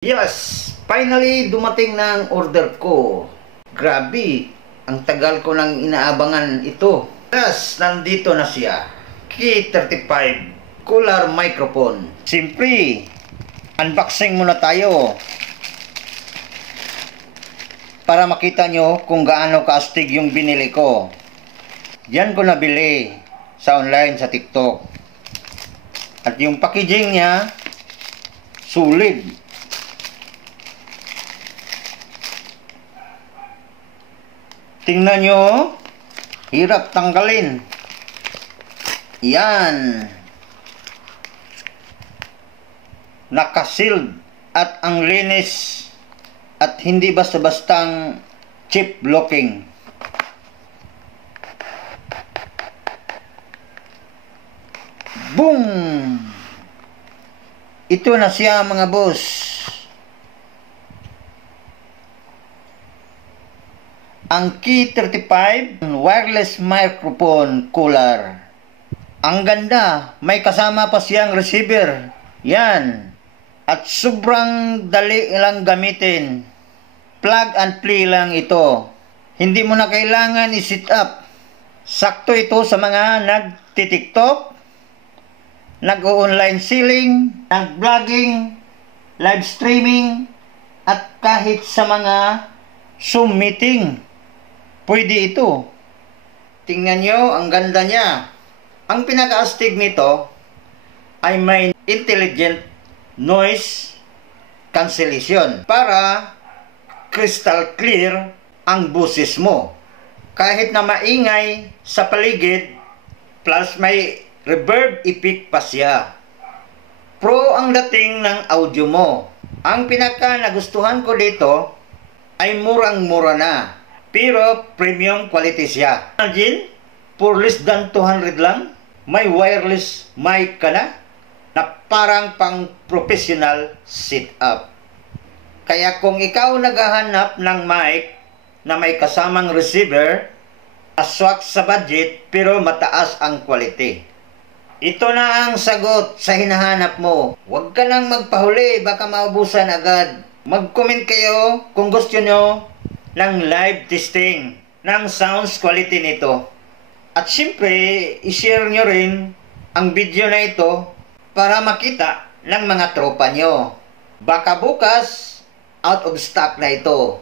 Yes, finally dumating na ang order ko. Grabe, ang tagal ko nang inaabangan ito. Yes, nandito na siya. K35 Cooler Microphone. Siyempre, unboxing muna tayo. Para makita nyo kung gaano kaastig yung binili ko. Yan ko nabili sa online sa TikTok. At yung packaging niya, solid. Tingnan nyo, hirap tanggalin. Yan. Nakasealed at ang linis at hindi basta-bastang chip blocking. Boom! Ito na siya mga boss. Ang K35 wireless microphone cooler. Ang ganda, may kasama pa siyang receiver. Yan. At sobrang dali lang gamitin. Plug and play lang ito. Hindi mo na kailangan i-set up. Sakto ito sa mga nagti-TikTok, nag-online selling, nag-vlogging, live streaming, at kahit sa mga Zoom meeting. Pwede ito. Tingnan nyo, ang ganda niya. Ang pinakaastig nito ay may intelligent noise cancellation para crystal clear ang boses mo. Kahit na maingay sa paligid, plus may reverb effect pa siya. Pro ang dating ng audio mo. Ang pinaka nagustuhan ko dito ay murang-mura na. Pero premium quality siya. Imagine, for less than 200 lang, may wireless mic ka na parang pang professional setup. Kaya kung ikaw naghahanap ng mic na may kasamang receiver, aswak sa budget pero mataas ang quality. Ito na ang sagot sa hinahanap mo. Huwag ka nang magpahuli, baka maubusan agad. Mag-comment kayo kung gusto nyo ng live testing ng sounds quality nito. At syempre, i-share nyo rin ang video na ito para makita ng mga tropa nyo. Baka bukas, out of stock na ito.